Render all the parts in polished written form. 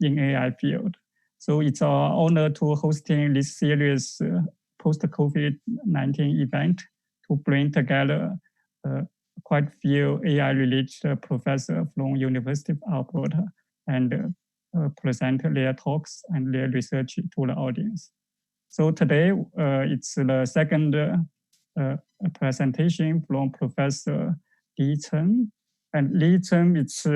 in AI field. So it's our honor to hosting this series post-COVID-19 event to bring together quite few AI-related professors from University of Alberta and present their talks and their research to the audience. So today it's the second presentation from Professor Cheng. And Cheng is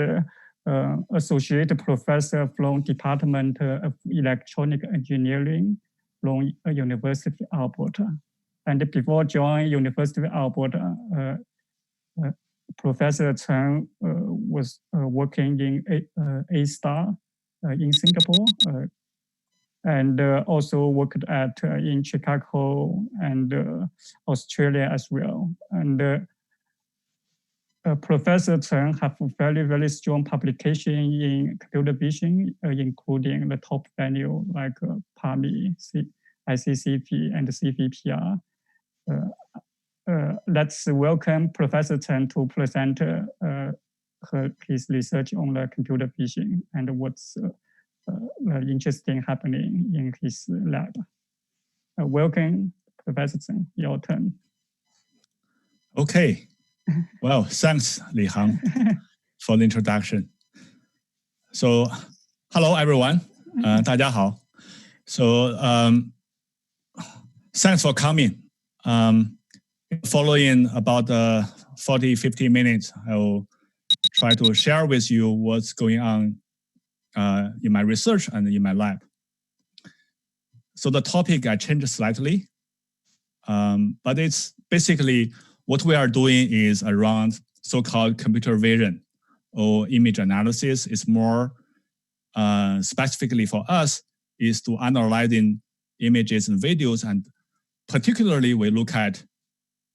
associate professor from Department of Electronic Engineering from University of Alberta. And before joining University of Alberta, Professor Cheng was working in A-Star in Singapore, and also worked in Chicago and Australia as well. And Professor Cheng have very, very strong publication in computer vision, including the top venue like PAMI, ICCP, and CVPR. Let's welcome Professor Cheng to present his research on the computer vision and what's interesting happening in his lab. Welcome, Professor Cheng, your turn. Okay. Well, thanks, Li Hang, for the introduction. So, hello, everyone. 大家好. So, thanks for coming. Following about 40-50 minutes, I will try to share with you what's going on in my research and in my lab. So the topic I changed slightly, but it's basically what we are doing is around so-called computer vision or image analysis. Is more specifically for us is to analyzing images and videos, and particularly we look at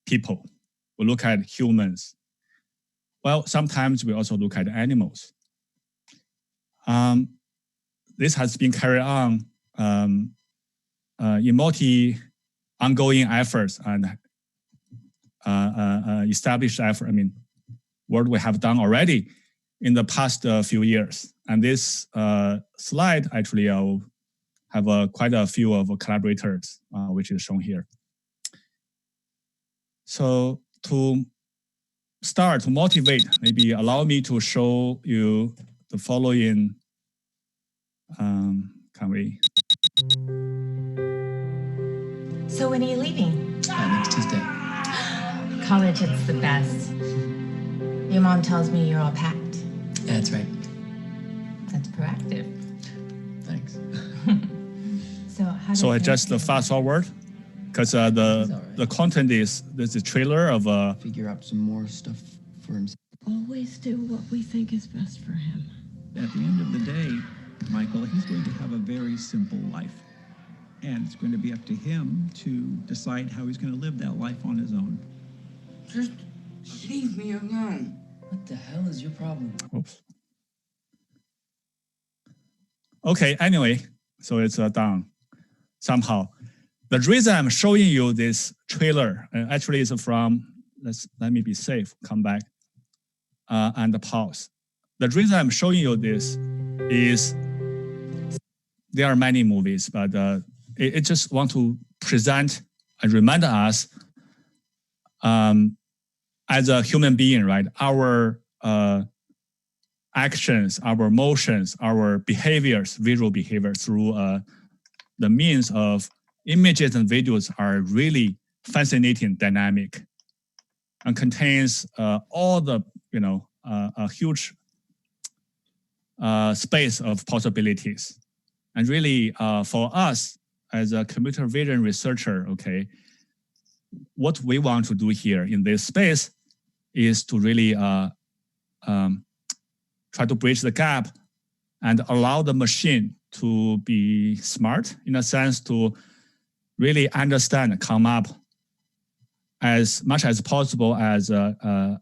people, we look at humans. Well, sometimes we also look at animals. This has been carried on in ongoing efforts and established effort. I mean, what we have done already in the past few years. And this slide, actually, I'll have quite a few of collaborators, which is shown here. So to start, to motivate, maybe allow me to show you the following. Can we? So when are you leaving? Next Tuesday. College, it's the best. Your mom tells me you're all packed. Yeah, that's right. That's proactive. Thanks. So I just fast forward, because the content is, there's a trailer of figure out some more stuff for himself. Always do what we think is best for him. At the end of the day, Michael, he's going to have a very simple life. And it's going to be up to him to decide how he's going to live that life on his own. Just leave me alone. What the hell is your problem? Oops. Okay, anyway, so it's done somehow. The reason I'm showing you this trailer actually is from, let me be safe, come back and pause. The reason I'm showing you this is there are many movies, but it just want to present and remind us as a human being, right? Our actions, our motions, our behaviors, visual behavior through the means of images and videos are really fascinating, dynamic, and contains all the, a huge space of possibilities. And really, for us as a computer vision researcher, okay, what we want to do here in this space is to really try to bridge the gap and allow the machine to be smart, in a sense, to really understand, come up as much as possible as a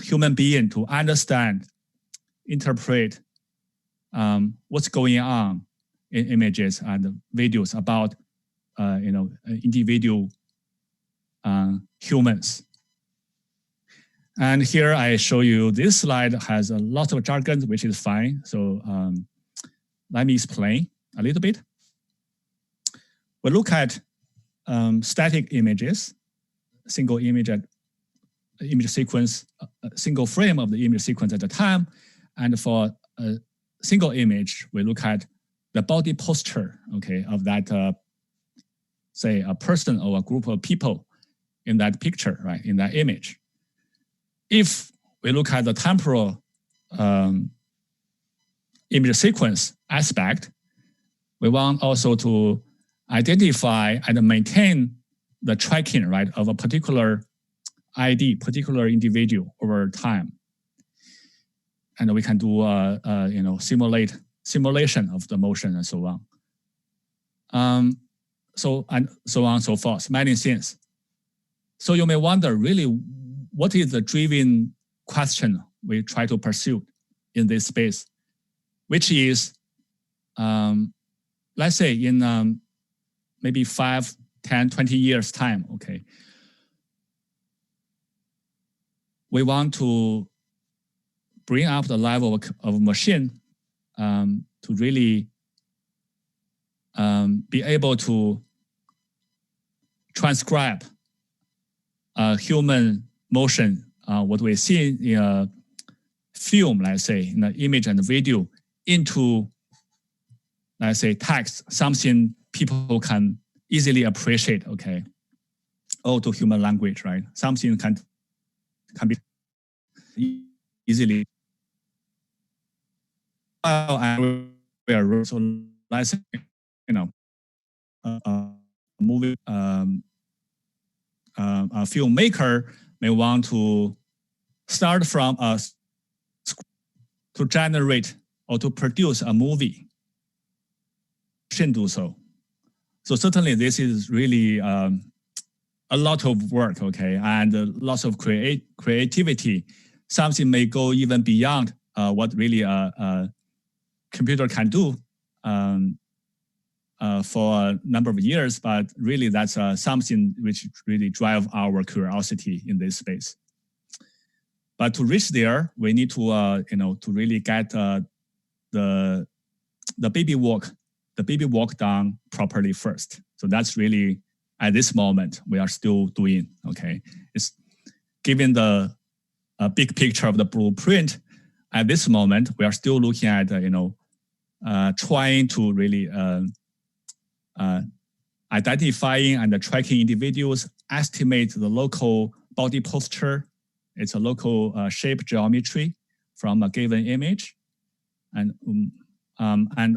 human being to understand, interpret what's going on in images and videos about individual humans. And here I show you this slide has a lot of jargon, which is fine. So let me explain a little bit. We look at static images, single image sequence, a single frame of the image sequence at a time. And for a single image, we look at the body posture, okay, of that, say, a person or a group of people in that picture, right, in that image. If we look at the temporal image sequence aspect, we want also to identify and maintain the tracking, right, of a particular ID, particular individual over time. And we can do, simulation of the motion and so on. So on and so forth, many things. So you may wonder, really, what is the driving question we try to pursue in this space, which is, let's say in maybe 5, 10, 20 years time, okay, we want to bring up the level of machine to really be able to transcribe human motion, what we see in a film, let's say, in the image and video, into, let's say, text, something people can easily appreciate, okay, or to human language, right? Something can be easily. So let's say, a movie, a filmmaker may want to start from a to generate or to produce a movie. Shouldn't do so. So certainly this is really a lot of work, okay, and lots of creativity. Something may go even beyond what really a computer can do for a number of years, but really that's something which really drive our curiosity in this space. But to reach there, we need to to really get the baby walk done properly first. So that's really at this moment we are still doing. Okay, it's given the big picture of the blueprint. At this moment, we are still looking at trying to really identifying and tracking individuals, estimate the local body posture. It's a local shape geometry from a given image, and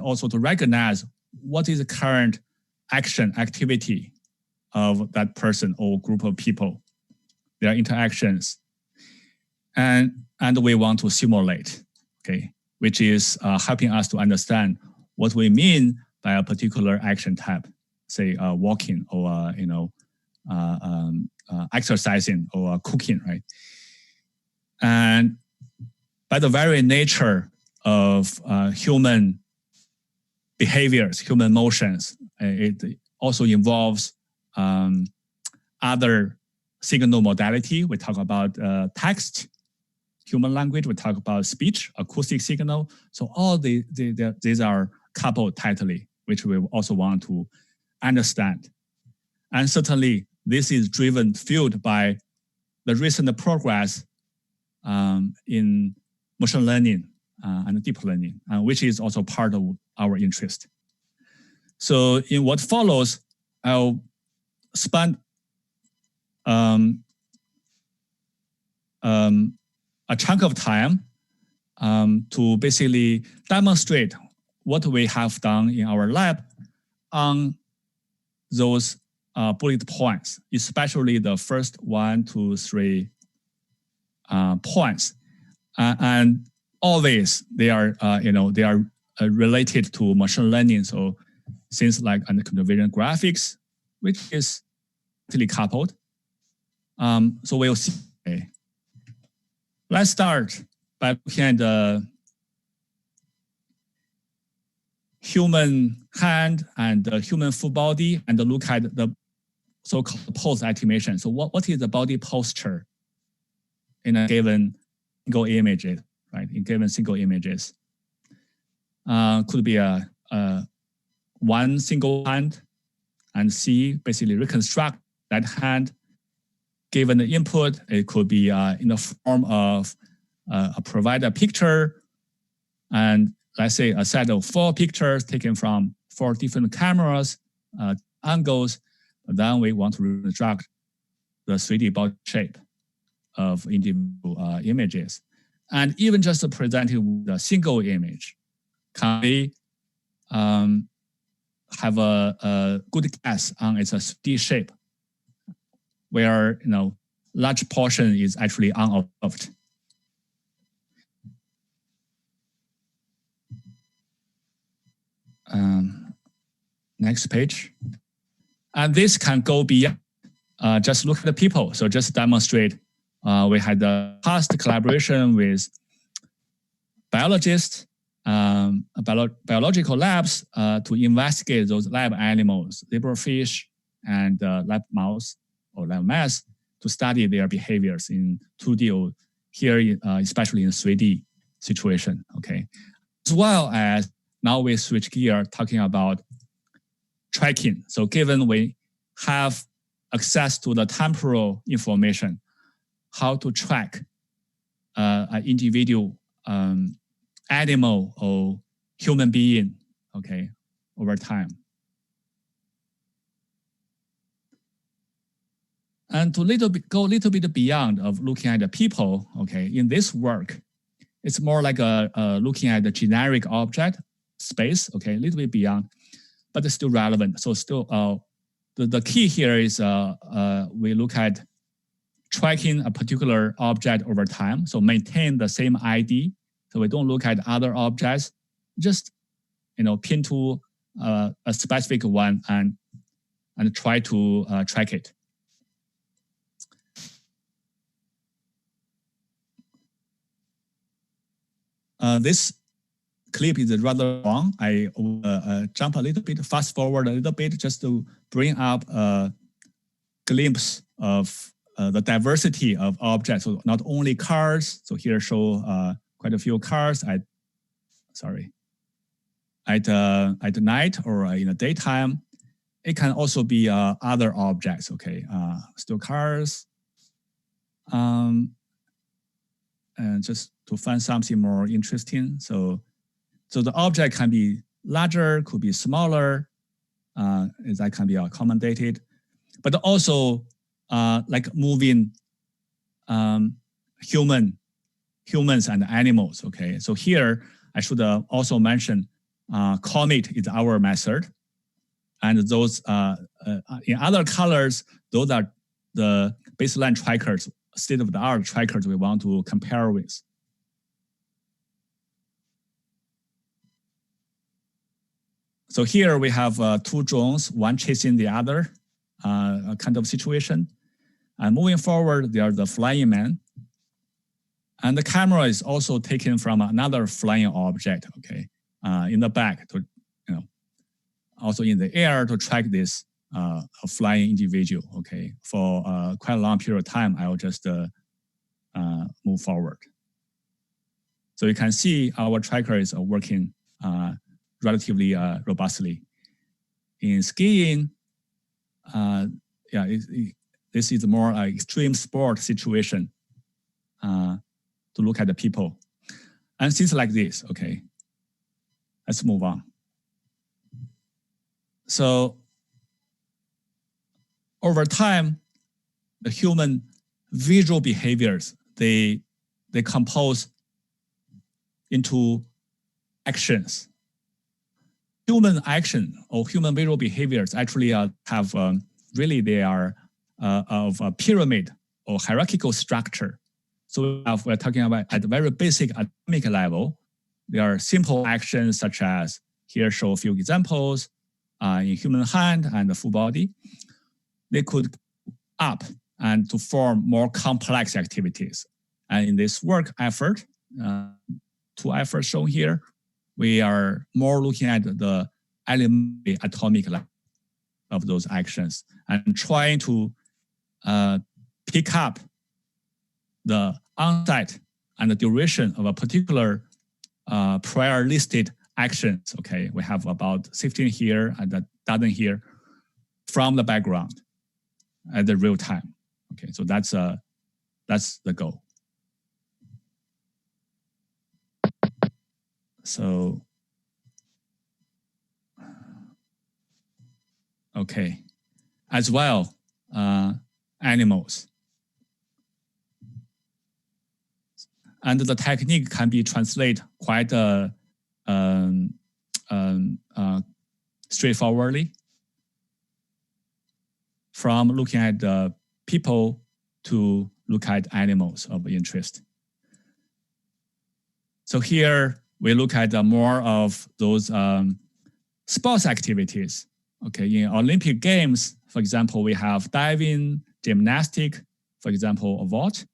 also to recognize what is the current activity of that person or group of people, their interactions, and we want to simulate, okay, which is helping us to understand what we mean by a particular action type, say walking or exercising or cooking, right? And by the very nature of human behaviors, human motions, it also involves other signal modality. We talk about text, human language. We talk about speech, acoustic signal. So all these are coupled tightly, which we also want to understand. And certainly, this is fueled by the recent progress in machine learning and deep learning, which is also part of our interest. So in what follows, I'll spend a chunk of time to basically demonstrate what we have done in our lab on those bullet points, especially the first 1, 2, 3 points, and always they are related to machine learning. So things like computer vision graphics, which is really coupled. So we'll see. Okay. Let's start by looking at the human hand and the human full body, and look at the so-called pose estimation. So what is the body posture in a given single image, right? In given single images. could be one single hand, and C basically reconstruct that hand. Given the input, it could be in the form of provide a picture, and let's say a set of 4 pictures taken from 4 different cameras, angles. Then we want to reconstruct the 3D body shape of individual images. And even just presented with a single image, can we have a good guess on its 3D shape, where large portion is actually unobserved. Next page. And this can go beyond just look at the people. So just demonstrate, we had the past collaboration with biologists, biological labs to investigate those lab animals, zebrafish and lab mouse or lab mice, to study their behaviors in 2D or here, especially in 3D situation, okay? As well as now we switch gear talking about tracking. So given we have access to the temporal information, how to track an individual animal or human being, okay, over time. And to go a little bit beyond of looking at the people, okay, in this work, it's more like looking at the generic object space, okay, a little bit beyond, but it's still relevant. So still, the key here is we look at tracking a particular object over time, so maintain the same ID. So we don't look at other objects, just pin to a specific one and try to track it. This clip is rather long. I jump a little bit, fast forward a little bit, just to bring up a glimpse of the diversity of objects. So not only cars. So here show quite a few cars at night or in the daytime. It can also be other objects. Okay, still cars. And just to find something more interesting. So the object can be larger, could be smaller, that can be accommodated, but also like moving humans and animals, okay? So here, I should also mention comet is our method. And those, in other colors, those are the baseline trackers, state-of-the-art trackers we want to compare with. So here we have 2 drones, one chasing the other, kind of situation. And moving forward, there are the flying man. And the camera is also taken from another flying object, okay, in the back to, also in the air to track this flying individual, okay. For quite a long period of time, I will just move forward. So you can see our tracker is working relatively robustly. In skiing, this is more extreme sport situation to look at the people. And things like this, okay. Let's move on. So over time, the human visual behaviors, they compose into actions. Human action or human visual behaviors actually have really they are of a pyramid or hierarchical structure. So we're talking about at the very basic atomic level, there are simple actions such as here show a few examples in human hand and the full body. They could up and to form more complex activities. And in this work effort, 2 efforts shown here, we are more looking at the elementary atomic level of those actions and trying to pick up the onset and the duration of a particular prior listed actions. Okay, we have about 16 here and a dozen here from the background at the real time. Okay, so that's the goal. So, okay, as well, animals. And the technique can be translated quite straightforwardly from looking at the people to look at animals of interest. So here we look at more of those sports activities. Okay, in Olympic Games, for example, we have diving, gymnastics, for example, a vault,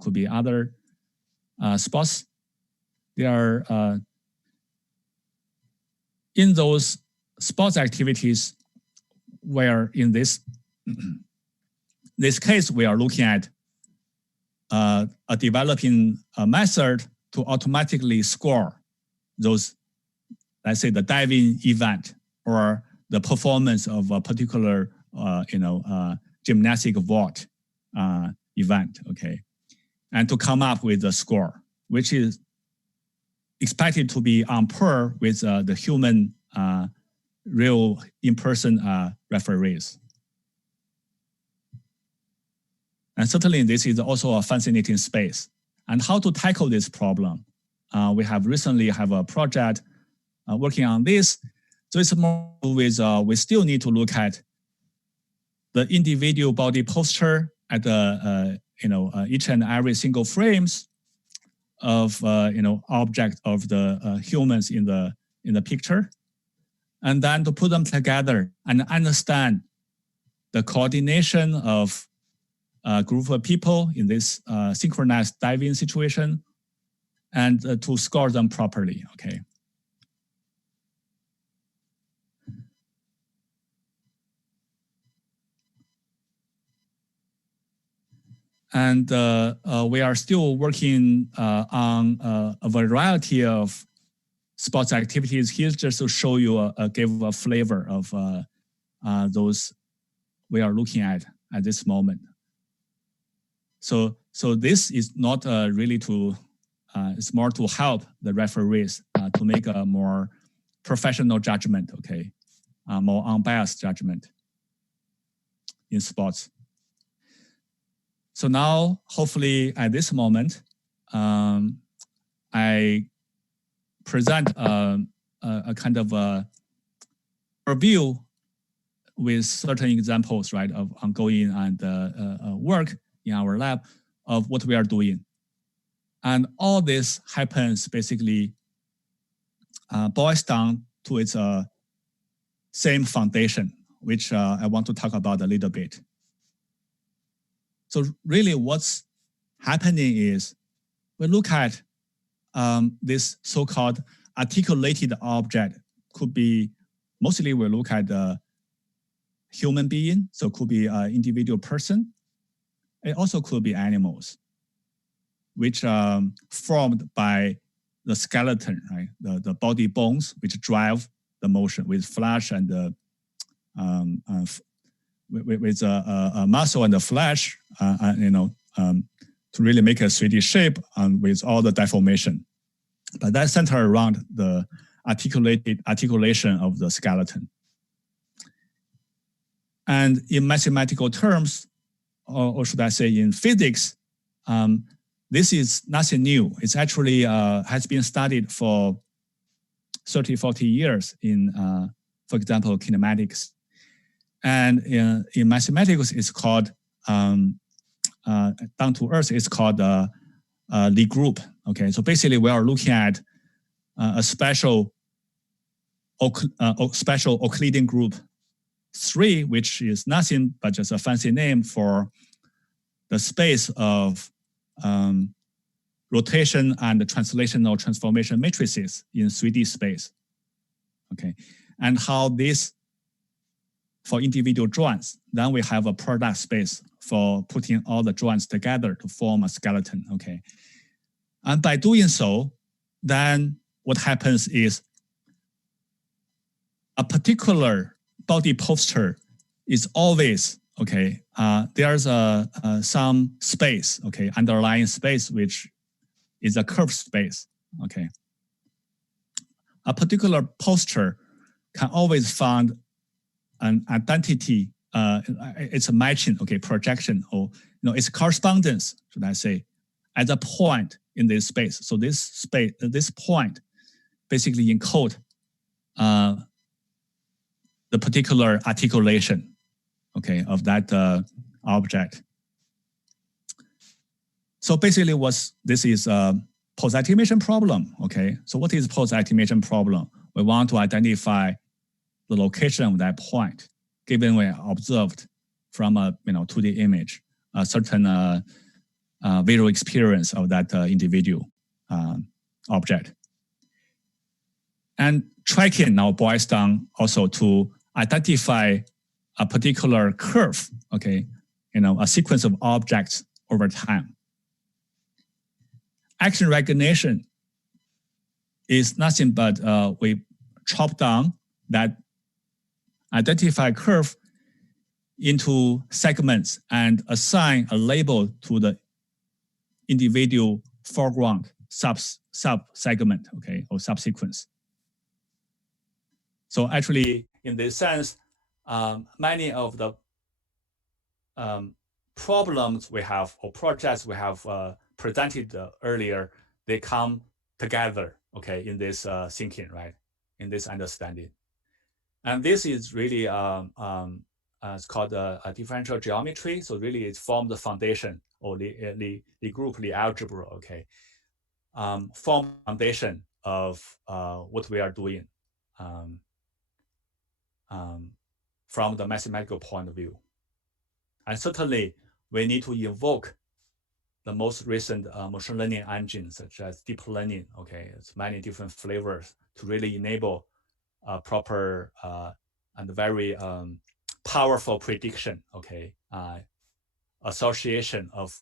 could be other sports. They are in those sports activities where in this case, we are looking at developing a method to automatically score those, let's say, the diving event or the performance of a particular, gymnastic vault event, okay, and to come up with a score, which is expected to be on par with the human real in-person referees. And certainly this is also a fascinating space. And how to tackle this problem? We have recently have a project working on this. So it's more with, we still need to look at the individual body posture at the, each and every single frames of, object of the humans in the picture. And then to put them together and understand the coordination of a group of people in this synchronized diving situation and to score them properly, okay? And we are still working on a variety of sports activities. Here's just to show you, give a flavor of those we are looking at this moment. So this is not really to, it's more to help the referees to make a more professional judgment, okay? More unbiased judgment in sports. So now, hopefully at this moment, I present a kind of a review with certain examples, right, of ongoing and work in our lab of what we are doing. And all this happens basically boils down to its same foundation, which I want to talk about a little bit. So really what's happening is we look at this so-called articulated object. Could be, mostly we look at the human being, so it could be an individual person. It also could be animals, which are formed by the skeleton, right? The body bones, which drive the motion with flesh and with a muscle and the flesh, to really make a 3D shape with all the deformation. But that's centered around the articulation of the skeleton. And in mathematical terms, or should I say in physics, this is nothing new. It's actually has been studied for 30, 40 years in, for example, kinematics. And in mathematics, it's called, down to earth, it's called Lie group. Okay, so basically we are looking at a special Euclidean group 3, which is nothing but just a fancy name for the space of rotation and translational transformation matrices in 3D space. Okay, and how this for individual joints, then we have a product space for putting all the joints together to form a skeleton, okay? And by doing so, then what happens is a particular body posture is always, okay, there's some space, okay, underlying space, which is a curved space, okay. A particular posture can always find an identity, it's a matching, okay, projection, or it's correspondence, should I say, at a point in this space. So this space, this point, basically encode the particular articulation, okay, of that object. So basically, this is a post-estimation problem, okay? So what is post-estimation problem? We want to identify the location of that point, given we observed from a 2D image, a certain visual experience of that individual object. And tracking now boils down also to identify a particular curve, okay, a sequence of objects over time. Action recognition is nothing but we chop down that identified curve into segments and assign a label to the individual foreground sub-segment, okay, or subsequence. So actually, in this sense, many of the problems we have or projects we have presented earlier, they come together, okay, in this thinking, right, in this understanding. And this is really, it's called a differential geometry. So really it forms the foundation or the group, the algebra, okay, form foundation of what we are doing from the mathematical point of view. And certainly we need to invoke the most recent machine learning engines, such as deep learning, okay, it's many different flavors to really enable a proper and very powerful prediction, okay, association of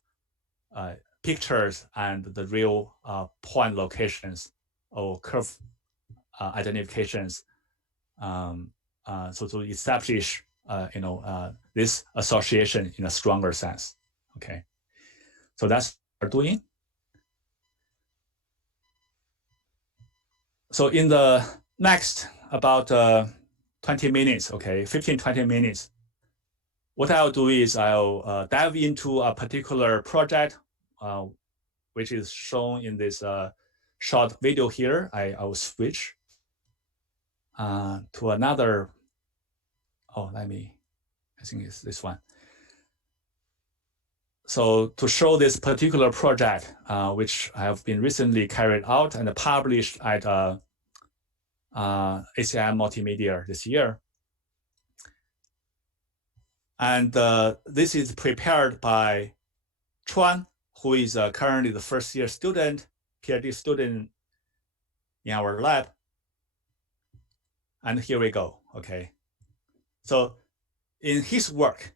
pictures and the real point locations or curve identifications, so to establish, this association in a stronger sense, okay. So that's what we're doing. So in the next about 20 minutes, okay, 15, 20 minutes, what I'll do is I'll dive into a particular project, which is shown in this short video here. I will switch to another, I think it's this one. So to show this particular project, which have been recently carried out and published at ACM Multimedia this year. And this is prepared by Cheng, who is currently the first year student, PhD student in our lab. And here we go, okay. So in his work,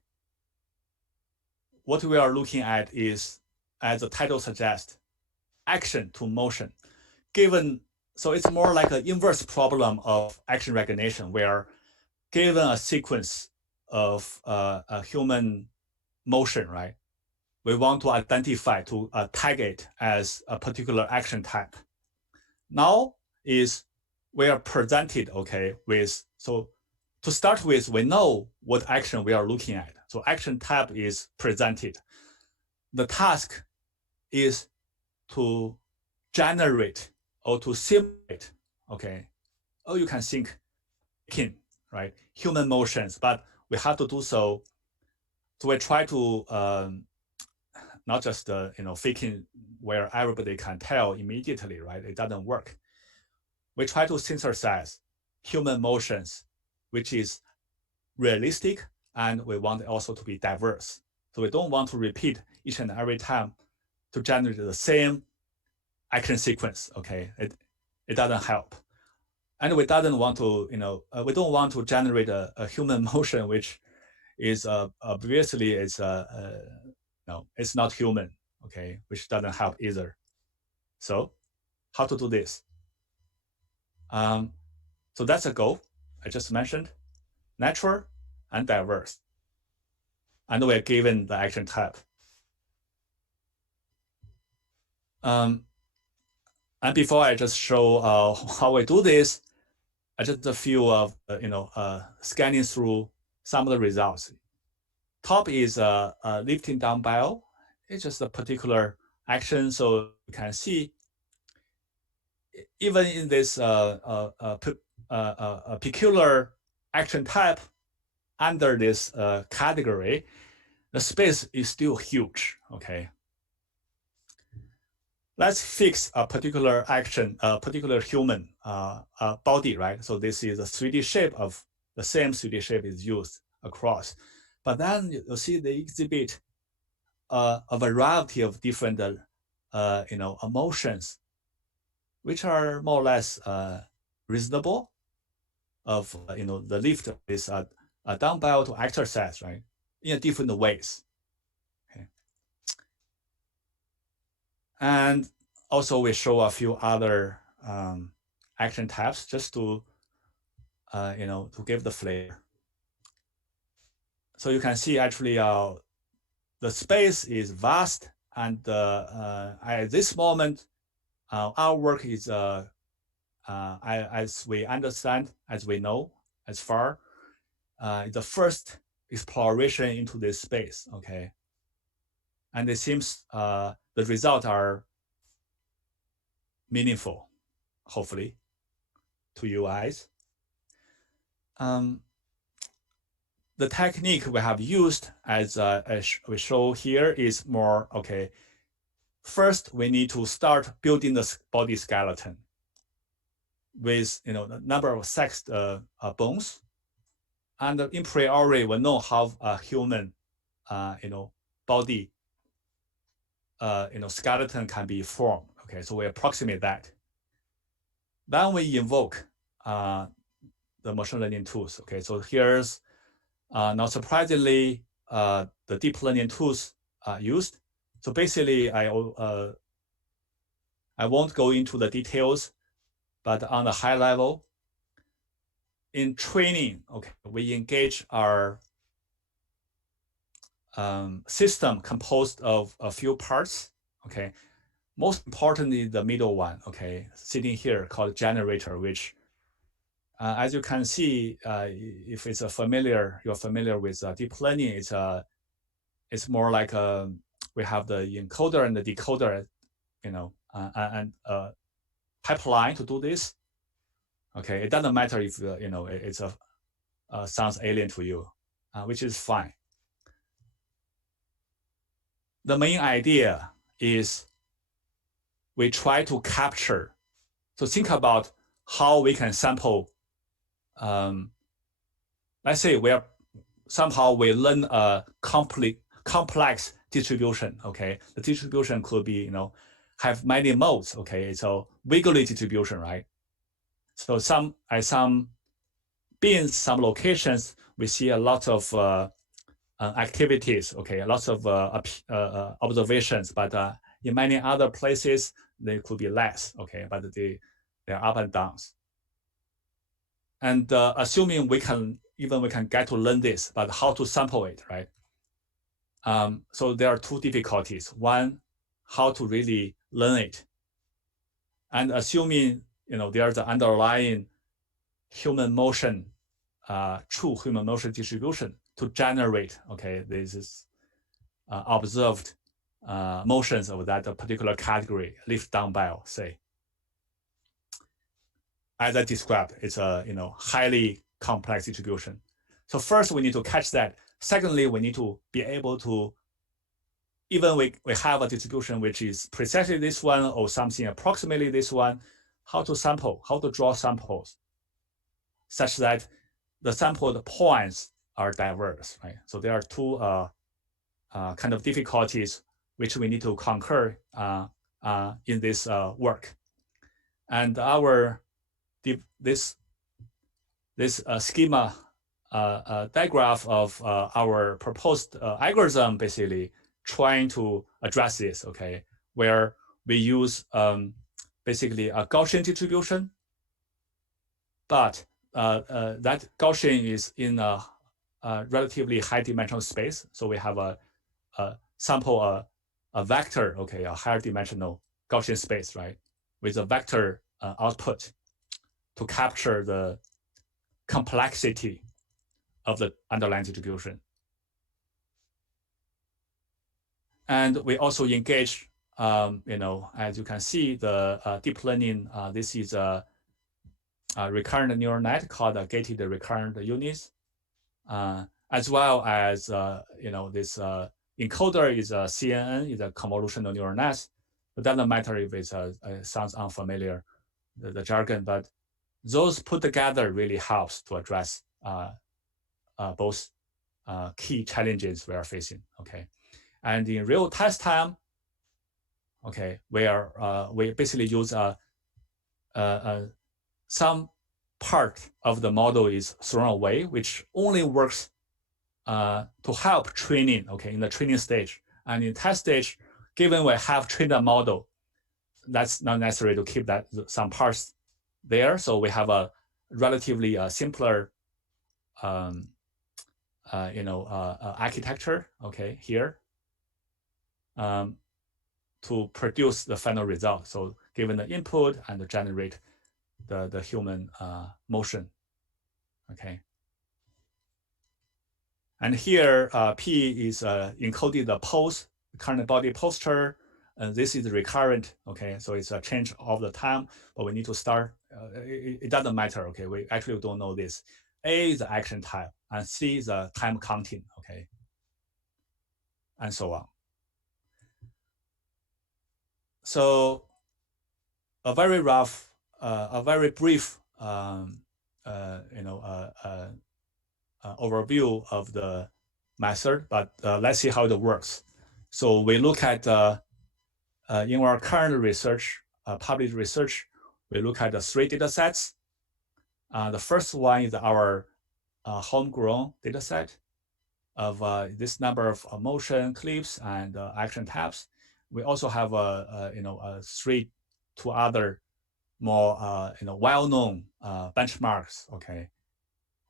what we are looking at is, as the title suggests, action to motion. So it's more like an inverse problem of action recognition, where given a sequence of a human motion, right, we want to identify, to tag it as a particular action type. Now we are presented, okay, with, so to start with, we know what action we are looking at. So action type is presented. The task is to generate or to simulate, okay? Or you can think, right, human motions, but we have to do so. So we try to not just faking where everybody can tell immediately, right? It doesn't work. We try to synthesize human motions, which is realistic, and we want it also to be diverse. So we don't want to repeat each and every time to generate the same action sequence, okay? It doesn't help. And we don't want to, we don't want to generate a human motion, which is obviously it's not human, okay? Which doesn't help either. So how to do this? So that's a goal. I just mentioned, natural and diverse. And we're given the action type. And before I just show how we do this, I just a few of scanning through some of the results. Top is lifting dumbbell. It's just a particular action, so you can see even in this peculiar action type under this category, the space is still huge. Okay. Let's fix a particular action, a particular human body, right? So this is a 3D shape of the same 3D shape is used across. But then you see they exhibit a variety of different emotions, which are more or less reasonable. Of the lift is a dumbbell to exercise, right? In different ways. Okay. And also we show a few other action types just to to give the flavor. So you can see actually the space is vast, and at this moment our work is as we understand, as we know, as far the first exploration into this space. Okay, and it seems the results are meaningful, hopefully, to you eyes. The technique we have used, as we show here, is more okay. First, we need to start building the body skeleton with the number of sexed bones, and in priori we know how a human body skeleton can be formed. Okay, so we approximate that. Then we invoke the machine learning tools. Okay, so here's not surprisingly the deep learning tools used. So basically, I won't go into the details, but on the high level, in training, okay, we engage our system composed of a few parts. Okay, most importantly, the middle one. Okay, sitting here called generator, which, as you can see, if it's you're familiar with deep learning, it's more like we have the encoder and the decoder, and pipeline to do this. Okay, it doesn't matter if it's sounds alien to you, which is fine. The main idea is we try to capture. So think about how we can sample. Let's say we learn a complex distribution. Okay, the distribution could be have many modes. Okay, it's a wiggly distribution, right? So some bins, some locations, we see a lot of activities. Okay, lots of observations, but in many other places they could be less. Okay, but they're up and downs. And assuming we can get to learn this, but how to sample it, right? So there are two difficulties. One, how to really learn it, and assuming there's the underlying human motion, true human motion distribution to generate. Okay, this is observed motions of that particular category, lift dumbbell, say. As I described, it's a highly complex distribution. So first we need to catch that. Secondly, we need to be able to, even we have a distribution which is precisely this one or something approximately this one, how to sample, how to draw samples, such that the sampled points are diverse, right? So there are two kind of difficulties which we need to conquer in this work. And this schema diagram of our proposed algorithm basically trying to address this, okay, where we use basically a Gaussian distribution, but that Gaussian is in a relatively high dimensional space. So we have a sample, a vector, okay, a higher dimensional Gaussian space, right, with a vector output to capture the complexity of the underlying distribution. And we also engage, as you can see, the deep learning. This is a recurrent neural net called a gated recurrent units, as well as this encoder is a CNN, is a convolutional neural net. It doesn't matter if it sounds unfamiliar, the jargon, but those put together really helps to address both key challenges we are facing. Okay, and in real test time, okay, where we basically use some part of the model is thrown away, which only works to help training, okay, in the training stage. And in test stage, given we have trained a model, that's not necessary to keep that some parts there. So we have a relatively simpler, architecture, okay, here, to produce the final result. So given the input and generate the human motion, okay. And here, P is encoded the pose, current body posture. This is recurrent, okay? So it's a change of the time, but we need to start. It doesn't matter, okay? We actually don't know this. A is the action type, and C is the time counting, okay? And so on. So a very rough, a very brief, overview of the method, but let's see how it works. So we look at, in our current research, published research, we look at the 3 data sets. The first one is our homegrown data set of this number of motion clips and action tabs. We also have 2 other more well-known benchmarks, okay,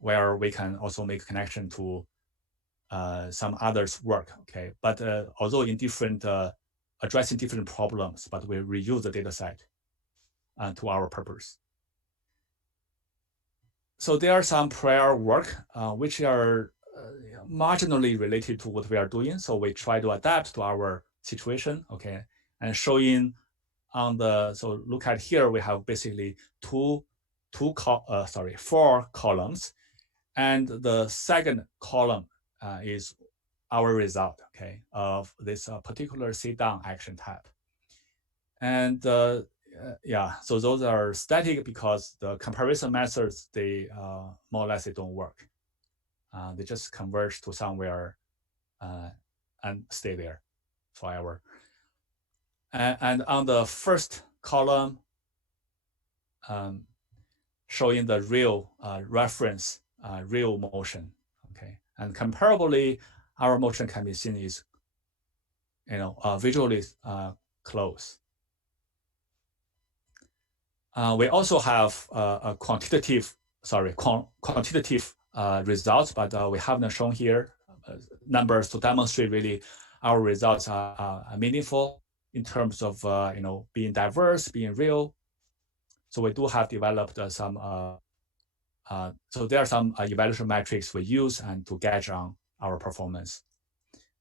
where we can also make connection to some others' work, okay. But although in different, addressing different problems, but we reuse the data set to our purpose. So there are some prior work which are marginally related to what we are doing. So we try to adapt to our situation, okay, and showing on the, so look at here, we have basically 4 columns. And the second column is our result, okay, of this particular sit-down action type. And yeah, so those are static because the comparison methods, they more or less, they don't work. They just converge to somewhere and stay there forever. And on the first column, showing the real reference, real motion, okay. And comparably, our motion can be seen is, visually close. We also have a quantitative results, but we haven't shown here numbers to demonstrate really our results are meaningful in terms of being diverse, being real. So we do have developed some. So there are some evaluation metrics we use and to gauge on our performance,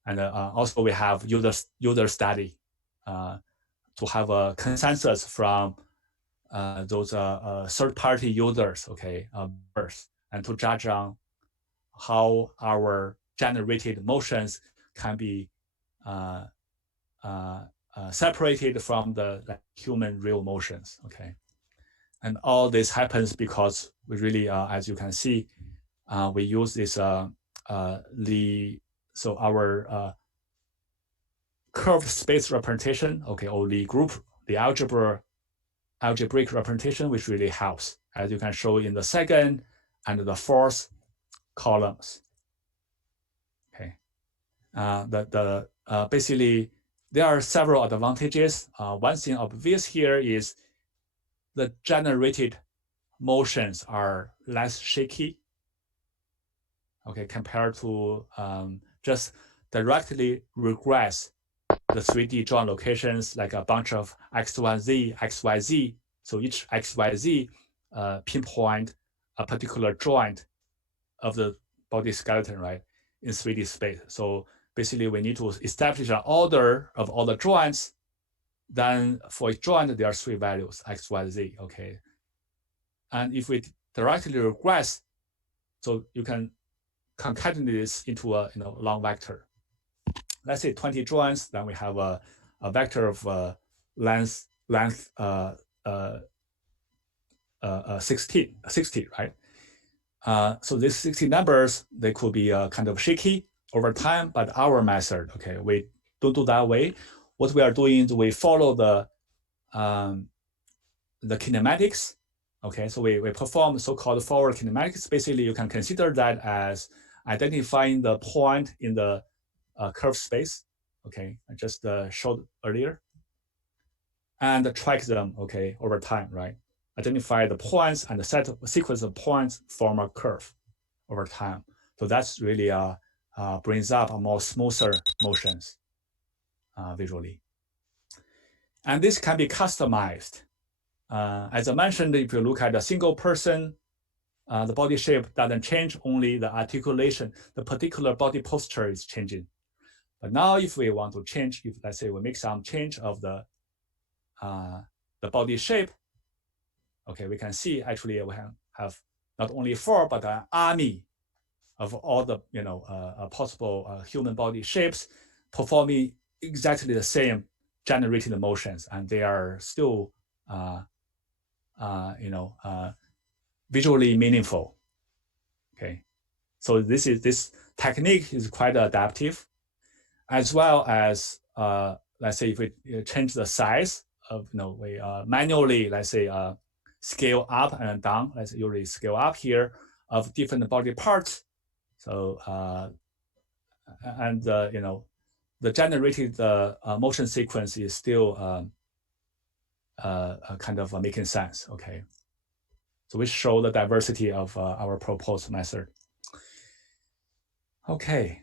and also we have user study to have a consensus from those third-party users, okay, and to judge on how our generated motions can be separated from the human real motions, okay. And all this happens because we really, as you can see, we use this our curved space representation, okay, or the algebraic representation, which really helps, as you can show in the second and the fourth columns. Okay, basically there are several advantages. One thing obvious here is the generated motions are less shaky, okay, compared to just directly regress the 3D joint locations like a bunch of X1Z, XYZ. So each XYZ pinpoint a particular joint of the body skeleton, right, in 3D space. So basically we need to establish an order of all the joints. Then for each joint, there are 3 values, X, Y, Z, okay? And if we directly regress, so you can concatenate this into a long vector. Let's say 20 joints, then we have a vector of length 60, right? So these 60 numbers, they could be kind of shaky over time, but our method, okay, we don't do that way. What we are doing is we follow the kinematics, okay? So we perform so-called forward kinematics. Basically, you can consider that as identifying the point in the curved space, okay? I just showed earlier, and track them, okay, over time, right? Identify the points and the sequence of points form a curve over time. So that's really brings up a more smoother motions visually. And this can be customized. As I mentioned, if you look at a single person, the body shape doesn't change, only the articulation, the particular body posture is changing. But now if we want to change, if let's say we make some change of the body shape, okay, we can see actually we have not only 4, but an army of all the possible human body shapes performing exactly the same generated motions, and they are still visually meaningful. Okay, so this technique is quite adaptive, as well as let's say if we change the size of we manually, let's say scale up and down. Let's usually scale up here of different body parts. So the generated motion sequence is still kind of making sense. Okay, so we show the diversity of our proposed method. Okay,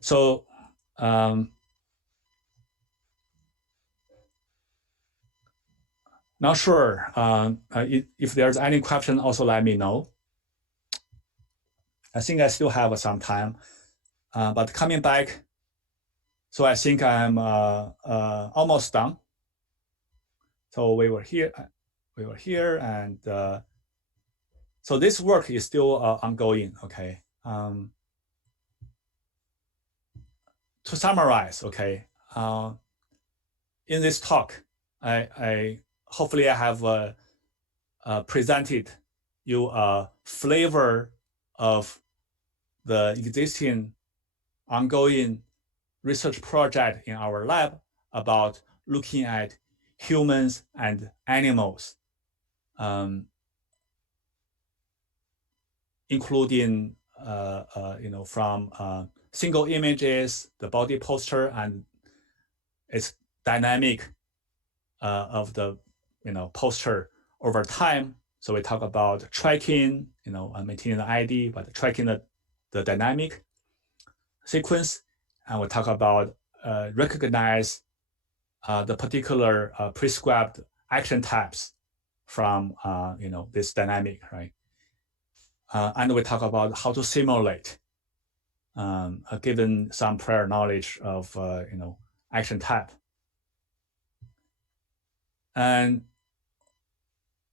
so not sure if there's any question. Also, let me know. I think I still have some time, but coming back. So I think I'm almost done. So we were here, and so this work is still ongoing. Okay. To summarize, okay, in this talk, I hopefully I have presented you a flavor of the existing ongoing research project in our lab about looking at humans and animals, including from single images, the body posture, and its dynamic of the posture over time. So we talk about tracking, maintaining the ID, but tracking the dynamic sequence, and we talk about recognize the particular prescribed action types from this dynamic, right? And we talk about how to simulate, given some prior knowledge of action type. And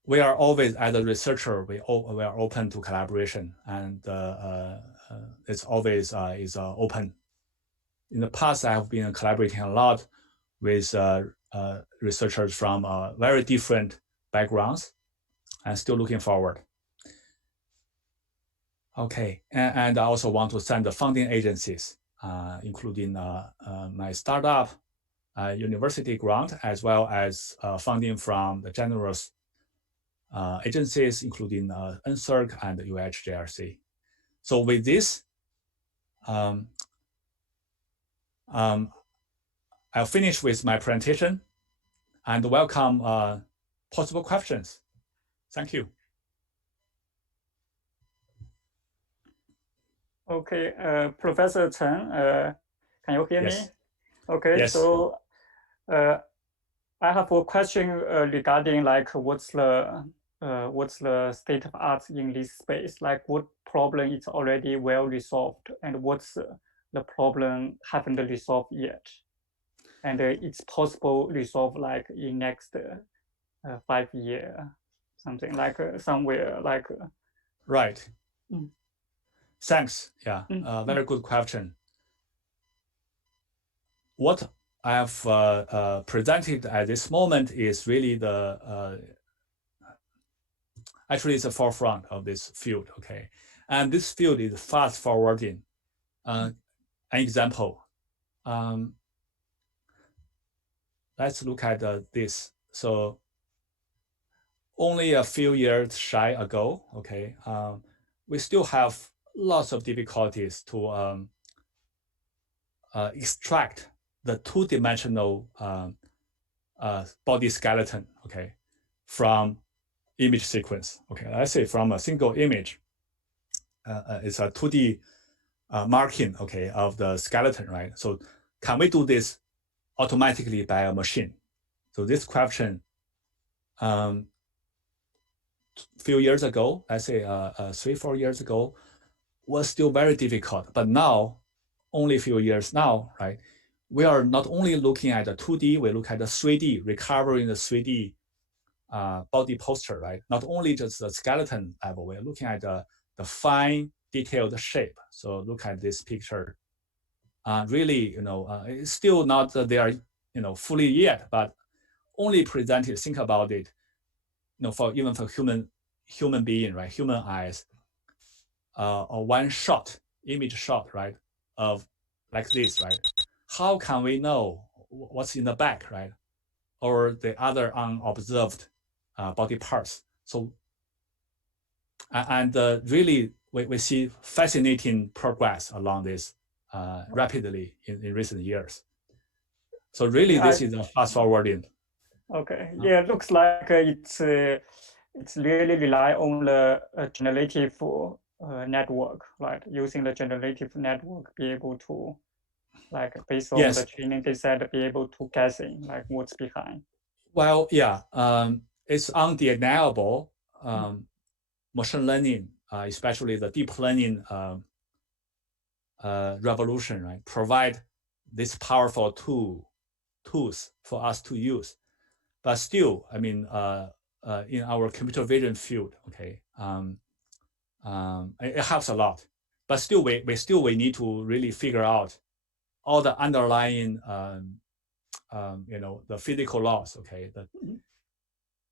we are always, as a researcher, we are open to collaboration, and it's always is open. In the past, I have been collaborating a lot with researchers from very different backgrounds, and still looking forward. Okay, and I also want to thank the funding agencies, including my startup, university grant, as well as funding from the generous agencies, including NSERC and UHJRC. So with this, I'll finish with my presentation and welcome possible questions. Thank you. Okay, Professor Cheng, can you hear Yes. me? Okay, Yes. so I have a question regarding like what's the state of art in this space? Like what problem is already well resolved, and what's the problem haven't resolved yet? And it's possible resolve like in next 5 years, something like somewhere like. Right. Mm. Thanks. Yeah, very good question. What I have presented at this moment is really actually it's the forefront of this field, okay? And this field is fast forwarding. An example, let's look at this. So only a few years shy ago, okay, we still have lots of difficulties to extract the two-dimensional body skeleton, okay, from image sequence. Okay, let's say from a single image, it's a 2D marking, okay, of the skeleton, right? So can we do this automatically by a machine? So this question, few years ago, let's say 3-4 years ago, was still very difficult. But now, only a few years now, right? We are not only looking at the 2D, we look at the 3D, recovering the 3D body posture, right? Not only just the skeleton level, we're looking at the fine detailed shape. So look at this picture. Really, it's still not there, fully yet, but only presented, think about it, for even for human being, right? Human eyes, or one image shot, right? Of like this, right? How can we know what's in the back, right? Or the other unobserved body parts. So, and really, we see fascinating progress along this rapidly in recent years. So really, this is a fast forwarding. Okay, yeah, it looks like it's really rely on the generative network, right? Using the generative network, be able to, like, based on the training data, be able to guessing like what's behind. Well, yeah, it's undeniable. Machine learning, especially the deep learning revolution, right, provide this powerful tools for us to use. But still, I mean, in our computer vision field, okay, it helps a lot. But still, we need to really figure out all the underlying, the physical laws, okay,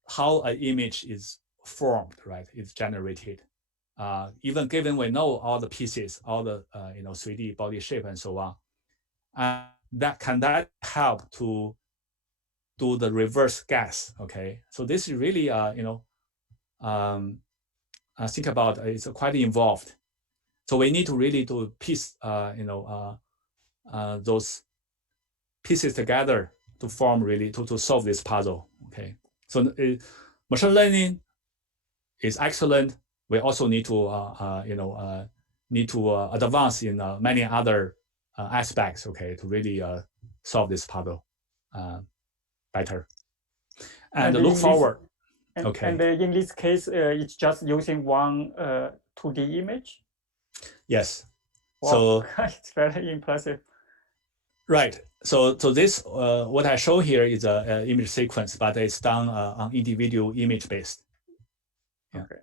how an image is formed, right, is generated. Even given we know all the pieces, all the 3D body shape and so on, that help to do the reverse guess, okay? So this is really, think about it's quite involved. So we need to really do piece, those pieces together to form really to solve this puzzle, okay? So machine learning is excellent. We also need to, advance in many other aspects, okay, to really solve this puzzle better. And look forward. Okay. And in this case, it's just using one 2D image? Yes. Wow. So it's very impressive. Right. So this, what I show here is an image sequence, but it's done on individual image based. Yeah. Okay.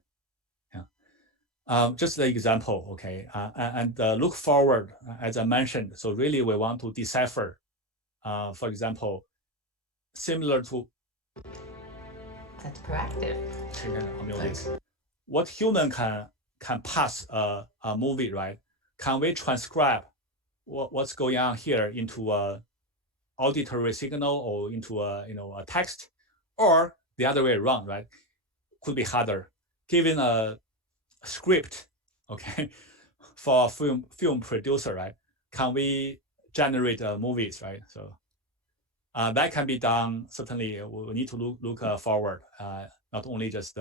Yeah. Just the example, okay. And look forward, as I mentioned. So really, we want to decipher, for example, similar to. That's proactive. What human can pass a movie, right? Can we transcribe what's going on here into a auditory signal or into a text, or the other way around, right? Could be harder. Given a script, okay, for a film producer, right? Can we generate movies, right? So That can be done. Certainly, we need to look forward, not only just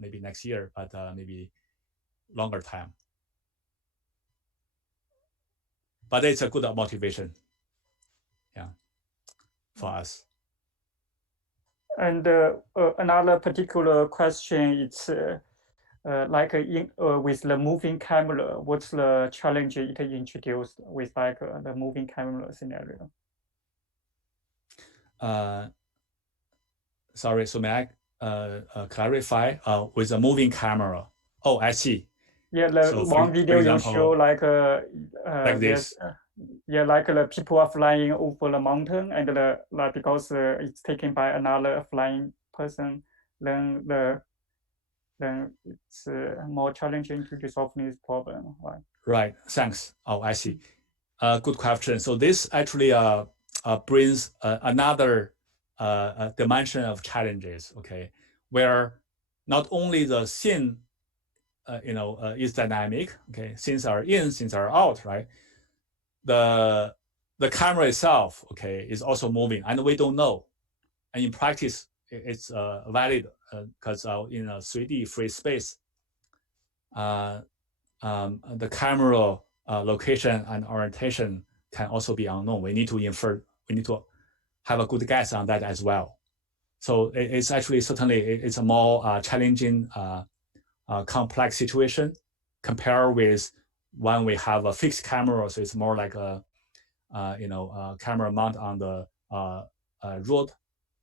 maybe next year, but maybe longer time. But it's a good motivation, yeah, for us. And another particular question is with the moving camera, what's the challenge it introduced with the moving camera scenario? Sorry, so may I clarify with a moving camera? Oh, I see. Yeah, one video you show like this. Like the people are flying over the mountain, and because it's taken by another flying person, then it's more challenging to resolve this problem. Right. Thanks. Oh, I see. Good question. So this actually brings another dimension of challenges. Okay, where not only the scene, is dynamic. Okay, scenes are in, scenes are out. Right. The camera itself, okay, is also moving, and we don't know. And in practice, it's valid because in a 3D free space, the camera location and orientation can also be unknown. We need to infer. We need to have a good guess on that as well. So it's actually it's a more challenging, complex situation compared with when we have a fixed camera. So it's more like a camera mount on the road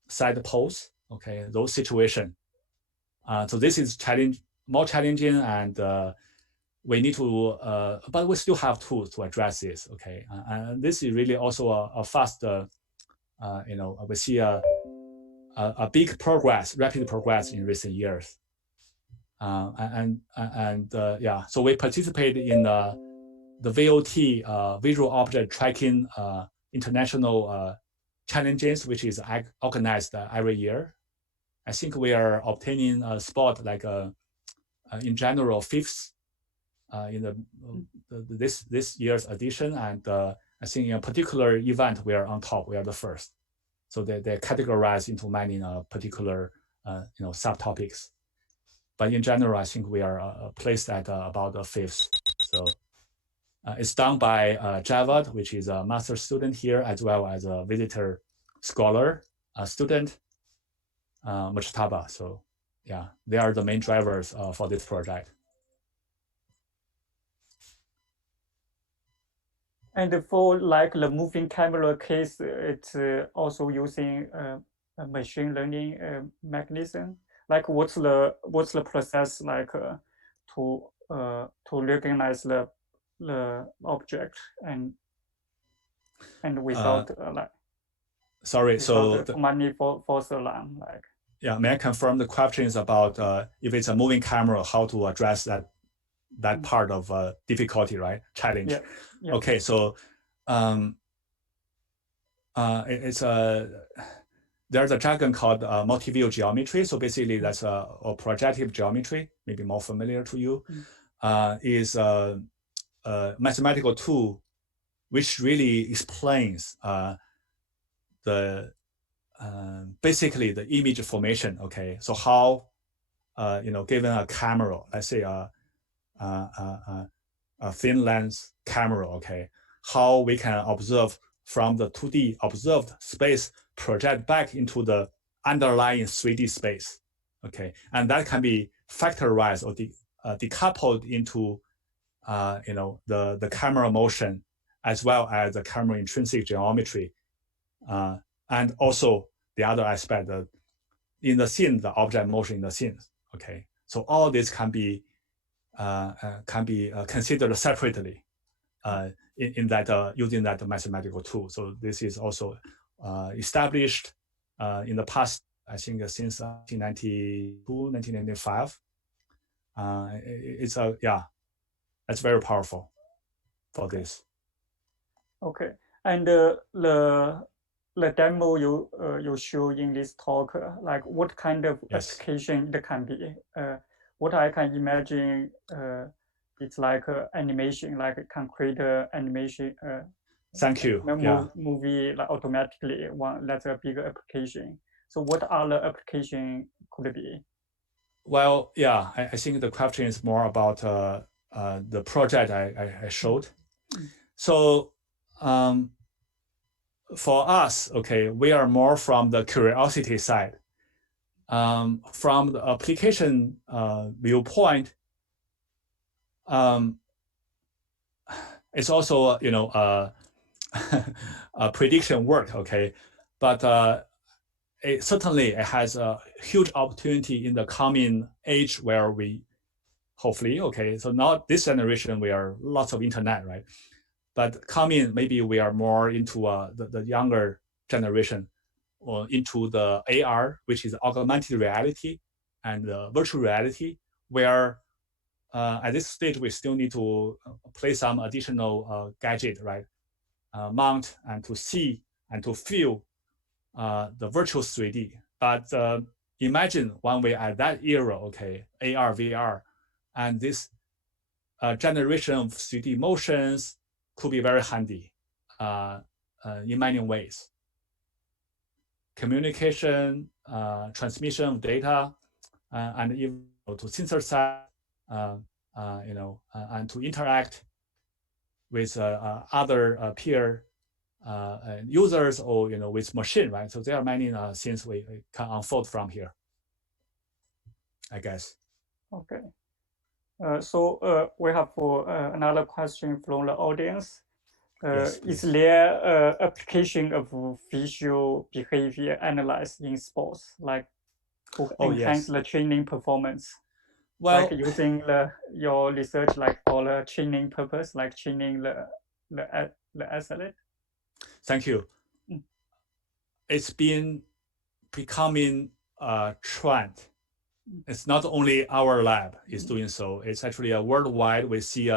side post. Okay, those situations. So this is more challenging, and we need to, but we still have tools to address this. Okay, and this is really also a fast, we see a big progress, rapid progress in recent years. Yeah, so we participate in the VOT, Visual Object Tracking International Challenges, which is organized every year. I think we are obtaining a spot in general 5th in this year's edition, and I think in a particular event we are on top. We are the first. So they're categorized into many particular subtopics. But in general, I think we are placed at about the 5th. So it's done by Javad, which is a master student here, as well as a visitor scholar student, Mujtaba. So yeah, they are the main drivers for this project. And for the moving camera case, it's also using a machine learning mechanism. What's the process to recognize the object and without sorry, so money for so long yeah, may I confirm the question is about if it's a moving camera, how to address that part of difficulty, right? Challenge. Yeah. Okay, so it's there's a jargon called multi-view geometry. So basically that's a projective geometry, maybe more familiar to you, is a mathematical tool which really explains basically the image formation. Okay, so how given a camera, let's say a thin lens camera, okay, how we can observe from the 2D observed space project back into the underlying 3D space, okay, and that can be factorized or decoupled into the camera motion as well as the camera intrinsic geometry, and also the other aspect in the scene, the object motion in the scene. Okay, so all this can be considered separately in that using that mathematical tool. So this is also established in the past, I think since 1992, 1995. It's very powerful for this. Okay, and the demo you show in this talk, what kind of application it can be? What I can imagine, it's like animation, like it can create animation Thank you. The movie like automatically that's a bigger application. So what other application could it be? Well, yeah, I think the question is more about the project I showed. So for us, okay, we are more from the curiosity side. From the application viewpoint, it's also a prediction work, okay, but it certainly has a huge opportunity in the coming age where we hopefully, okay, so now this generation we are lots of internet, right? But coming, maybe we are more into the younger generation, or into the AR, which is augmented reality, and virtual reality, where at this stage we still need to place some additional gadget, right? Mount and to see and to feel the virtual 3D. But imagine when we at that era, okay, AR, VR, and this generation of 3D motions could be very handy in many ways. Communication, transmission of data, and even to synthesize, and to interact with other peer users or with machine, right? So there are many things we can unfold from here, I guess. Okay. So we have another question from the audience. Yes, is there application of visual behavior analysis in sports, like to enhance the training performance? Well, like using your research like for the training purpose, like training the athlete? Thank you. It's been becoming a trend. It's not only our lab is doing so. It's actually worldwide. We see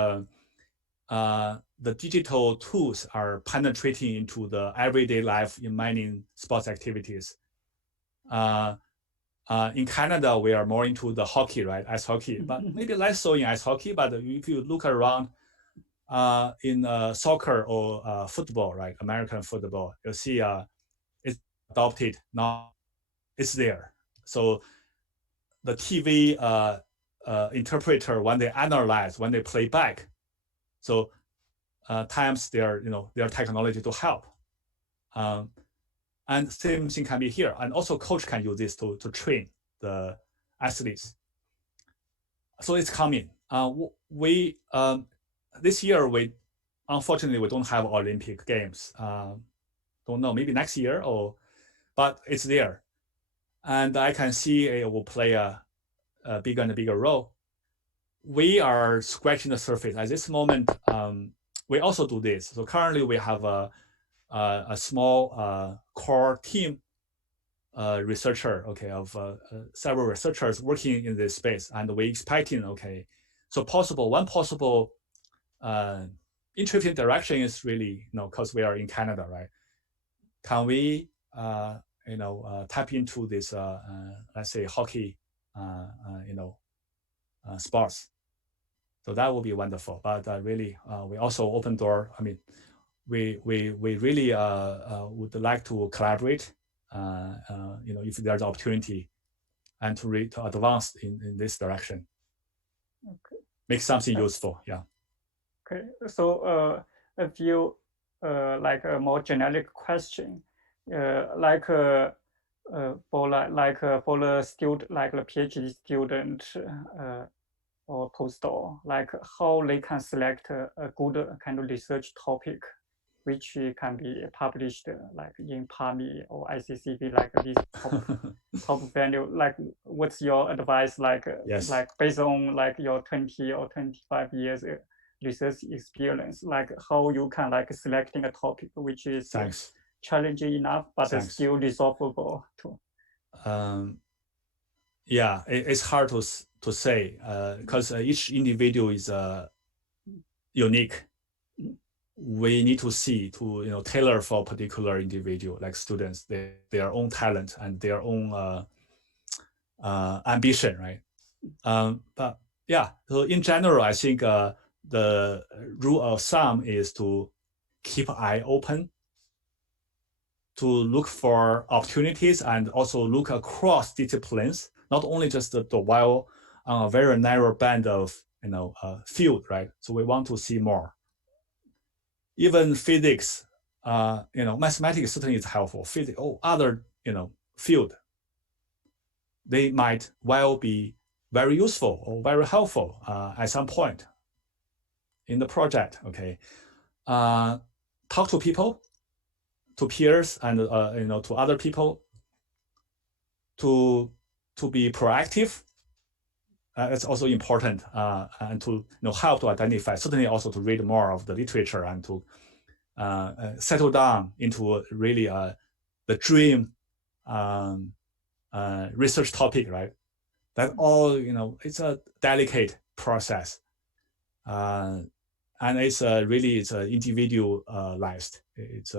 the digital tools are penetrating into the everyday life in many sports activities. In Canada, we are more into the hockey, right? Ice hockey, but maybe less so in ice hockey. But if you look around in soccer or football, right? American football, you'll see it's adopted. Now it's there. So the TV interpreter, when they analyze, when they play back, so times their technology to help. And same thing can be here. And also coach can use this to train the athletes. So it's coming. We this year, unfortunately, we don't have Olympic Games. Don't know, maybe next year, but it's there. And I can see it will play a bigger and bigger role. We are scratching the surface. At this moment, we also do this. So currently we have a small core team researcher, okay, of several researchers working in this space, and we're expecting, okay, so one possible interesting direction is really, because we are in Canada, right? Can we, tap into this, let's say, hockey, sports? So that would be wonderful. But really, we also open door. I mean, we really would like to collaborate, if there's opportunity, and to advance in this direction. Okay. Make something useful, yeah. Okay, so a few like a more generic question, like for the student, like the PhD student or postdoc, like how they can select a good kind of research topic, which can be published like in PAMI or ICCB, like this top value. Like, what's your advice? Like, like based on like your 20 or 25 years research experience, like how you can like selecting a topic which is challenging enough but still resolvable too. Yeah, it's hard to say because each individual is unique. We need to see to tailor for a particular individual, like students, their own talent and their own ambition, right? But yeah, so in general, I think the rule of thumb is to keep an eye open to look for opportunities and also look across disciplines, not only just the while on a very narrow band of field, right? So we want to see more. Even physics, mathematics certainly is helpful. Physics, other field, they might well be very useful or very helpful at some point in the project. Okay, talk to people, to peers, and to other people, to be proactive. It's also important, and to help to identify. Certainly, also to read more of the literature and to settle down into really the dream research topic, right? That all it's a delicate process, and it's really individualized. It's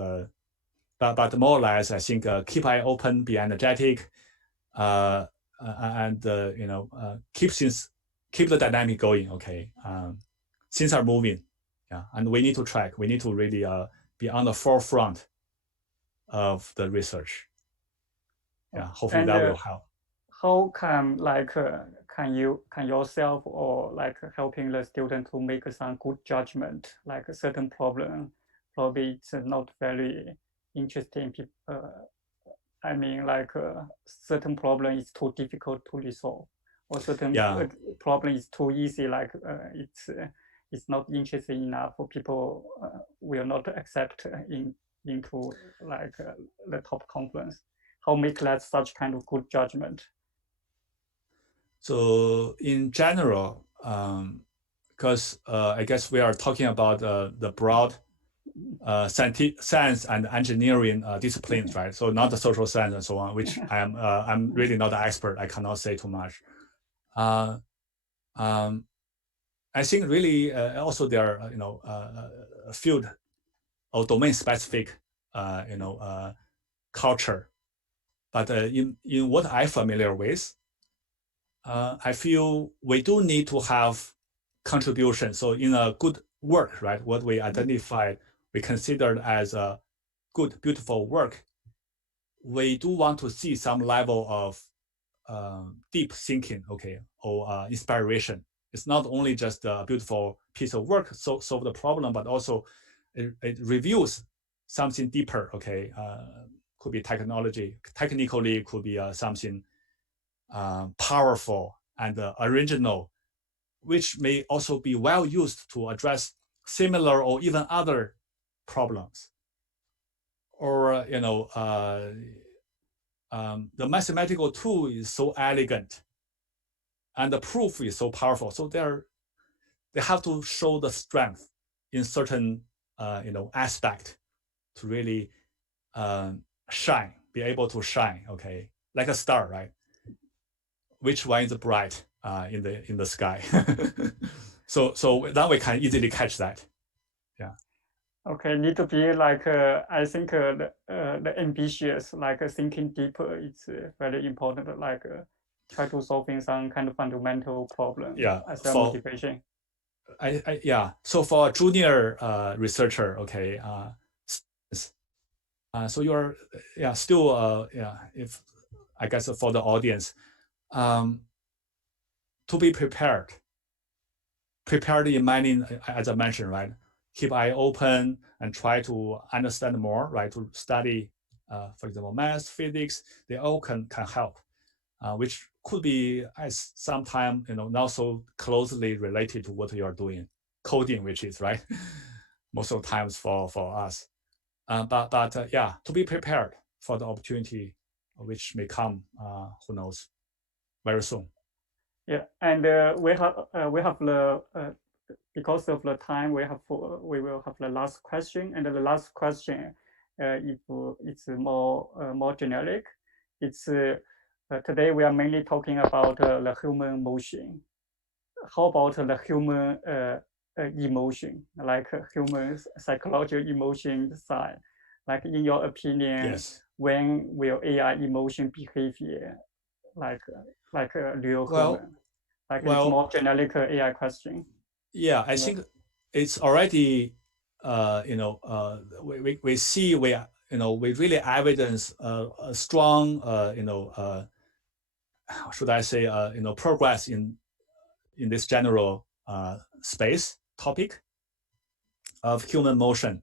but more or less, I think keep eye open, be energetic, and keep the dynamic going. Okay, things are moving, yeah, and we need to track. We need to really be on the forefront of the research. Yeah, hopefully that will help. How can can yourself or helping the student to make some good judgment, like a certain problem probably it's not very interesting. I mean, certain problem is too difficult to resolve, or certain problem is too easy. It's not interesting enough for people will not accept into the top conference. How make that such kind of good judgment? So in general, because I guess we are talking about the broad science and engineering disciplines, right? So not the social science and so on, which I'm really not an expert. I cannot say too much. I think really also there are field or domain specific culture, but in what I'm familiar with, I feel we do need to have contribution. So in a good work, right, what we identified, we considered as a good, beautiful work, we do want to see some level of deep thinking, okay, or inspiration. It's not only just a beautiful piece of work, solve the problem, but also it reveals something deeper, okay, could be technically could be something powerful and original, which may also be well used to address similar or even other problems. Or the mathematical tool is so elegant, and the proof is so powerful. So they have to show the strength in certain aspect to really shine, be able to shine. Okay, like a star, right? Which one is bright in the sky? so now we can easily catch that. Yeah. Okay, need to be I think the ambitious, thinking deeper. It's very important. Try to solving some kind of fundamental problem. Yeah. As a motivation. Yeah. So for a junior researcher, okay, so you're still if I guess for the audience, to be prepared in many, as I mentioned, right? Keep eye open and try to understand more, right? To study, for example, math, physics, they all can help, which could be as sometime, not so closely related to what you are doing, coding, which is right, most of the times for us. But yeah, to be prepared for the opportunity which may come, who knows, very soon. Yeah, and we have the because of the time we will have the last question, and the last question, if it's more generic, it's today we are mainly talking about the human motion. How about the human emotion, like human psychological emotion side? Like in your opinion, yes. When will AI emotion behavior like a real human? It's more generic AI question. Yeah, I think it's already we see we really evidence a strong should I say progress in this general space topic of human motion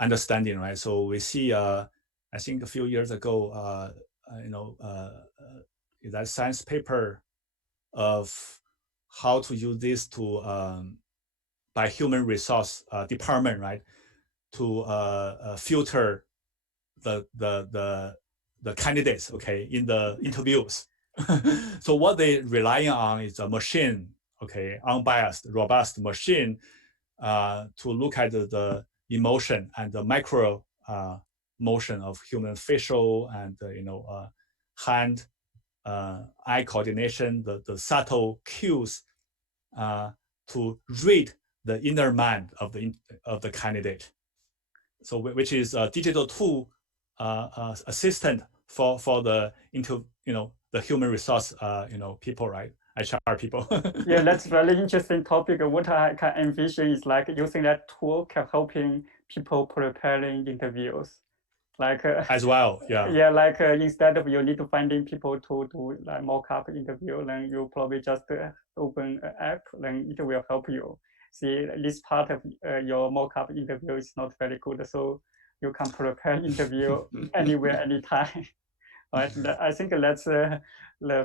understanding, right? So we see I think a few years ago that science paper of how to use this to by human resource department, right, to filter the candidates, okay, in the interviews. So what they relying on is a machine, okay, unbiased, robust machine to look at the emotion and the micro motion of human facial and hand, eye coordination, the subtle cues to read the inner mind of the candidate. So which is a digital tool assistant for the the human resource people, right? HR people. Yeah, that's really interesting topic. What I can envision is like using that tool can helping people preparing interviews. Like as well, yeah. Yeah, like instead of you need to finding people to do like mock-up interview, then you probably just open an app, then it will help you. See, this part of your mock-up interview is not very good, so you can prepare interview anywhere, anytime. Right? I think that's the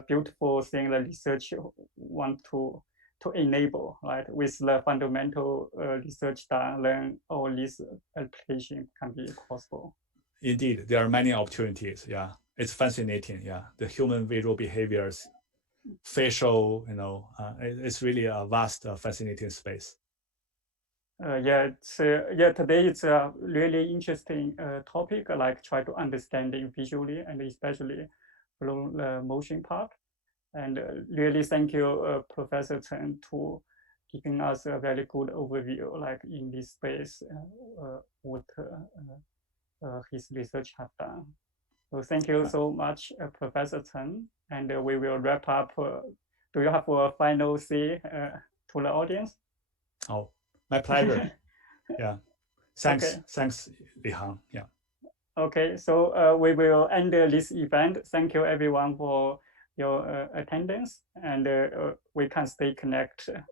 beautiful thing the research want to enable, right? With the fundamental research done, then all these application can be possible. Indeed, there are many opportunities. Yeah, it's fascinating. Yeah, the human visual behaviors, facial, it's really a vast, fascinating space. Yeah, today it's a really interesting topic. Like try to understand it visually and especially from the motion part. And really thank you, Professor Cheng, to giving us a very good overview, like in this space, what his research have done. So thank you so much, Professor Cheng. And we will wrap up. Do you have a final say to the audience? Oh, my pleasure. Yeah. Thanks. Okay. Thanks, Li-Hang. Yeah. Okay, so we will end this event. Thank you everyone for your attendance, and we can stay connected